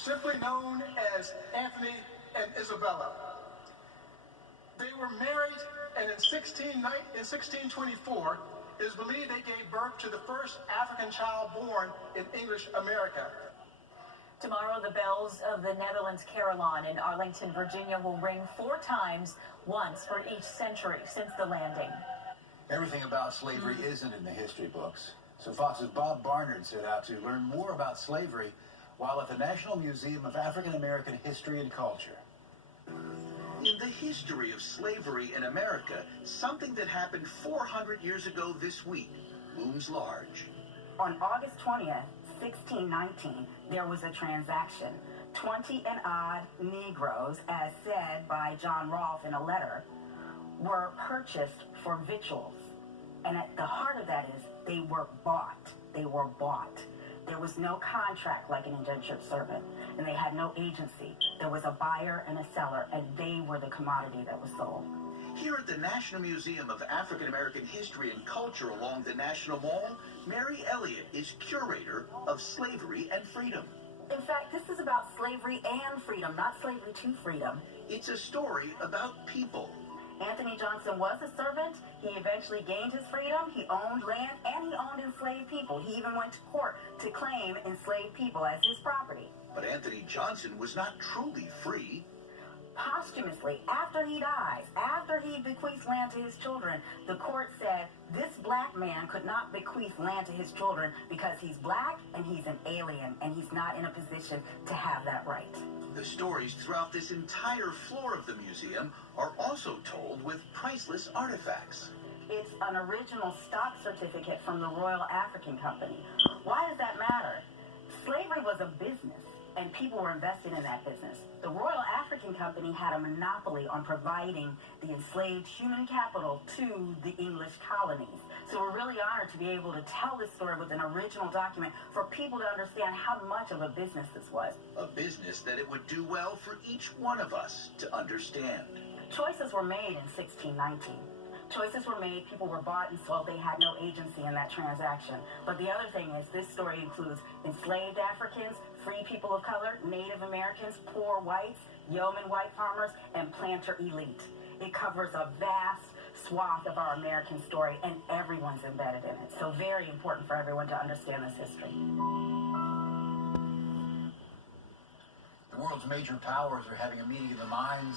simply known as Anthony and Isabella. They were married, and in 1624, it is believed they gave birth to the first African child born in English America. Tomorrow, the bells of the Netherlands Carillon in Arlington, Virginia will ring 4 times, once for each century since the landing. Everything about slavery isn't in the history books. So Fox's Bob Barnard set out to learn more about slavery while at the National Museum of African American History and Culture. In the history of slavery in America, something that happened 400 years ago this week looms large. On August 20th, 1619, there was a transaction. 20 and odd Negroes, as said by John Rolfe in a letter, were purchased for victuals. And at the heart of that is they were bought. They were bought. There was no contract like an indentured servant, and they had no agency. There was a buyer and a seller, and they were the commodity that was sold. Here at the National Museum of African American History and Culture along the National Mall, Mary Elliott is curator of Slavery and Freedom. In fact, this is about slavery and freedom, not slavery to freedom. It's a story about people. Anthony Johnson was a servant. He eventually gained his freedom. He owned land and he owned enslaved people. He even went to court to claim enslaved people as his property. But Anthony Johnson was not truly free. Posthumously, after he dies, after he bequeaths land to his children, the court said this black man could not bequeath land to his children because he's black and he's an alien and he's not in a position to have that right. The stories throughout this entire floor of the museum are also told with priceless artifacts. It's an original stock certificate from the Royal African Company. Why does that matter? Slavery was a business, and people were invested in that business. The Royal African Company had a monopoly on providing the enslaved human capital to the English colonies. So we're really honored to be able to tell this story with an original document for people to understand how much of a business this was. A business that it would do well for each one of us to understand. Choices were made in 1619. Choices were made, people were bought and sold, they had no agency in that transaction. But the other thing is, this story includes enslaved Africans, free people of color, Native Americans, poor whites, yeoman white farmers, and planter elite. It covers a vast swath of our American story, and everyone's embedded in it. So very important for everyone to understand this history. The world's major powers are having a meeting of the minds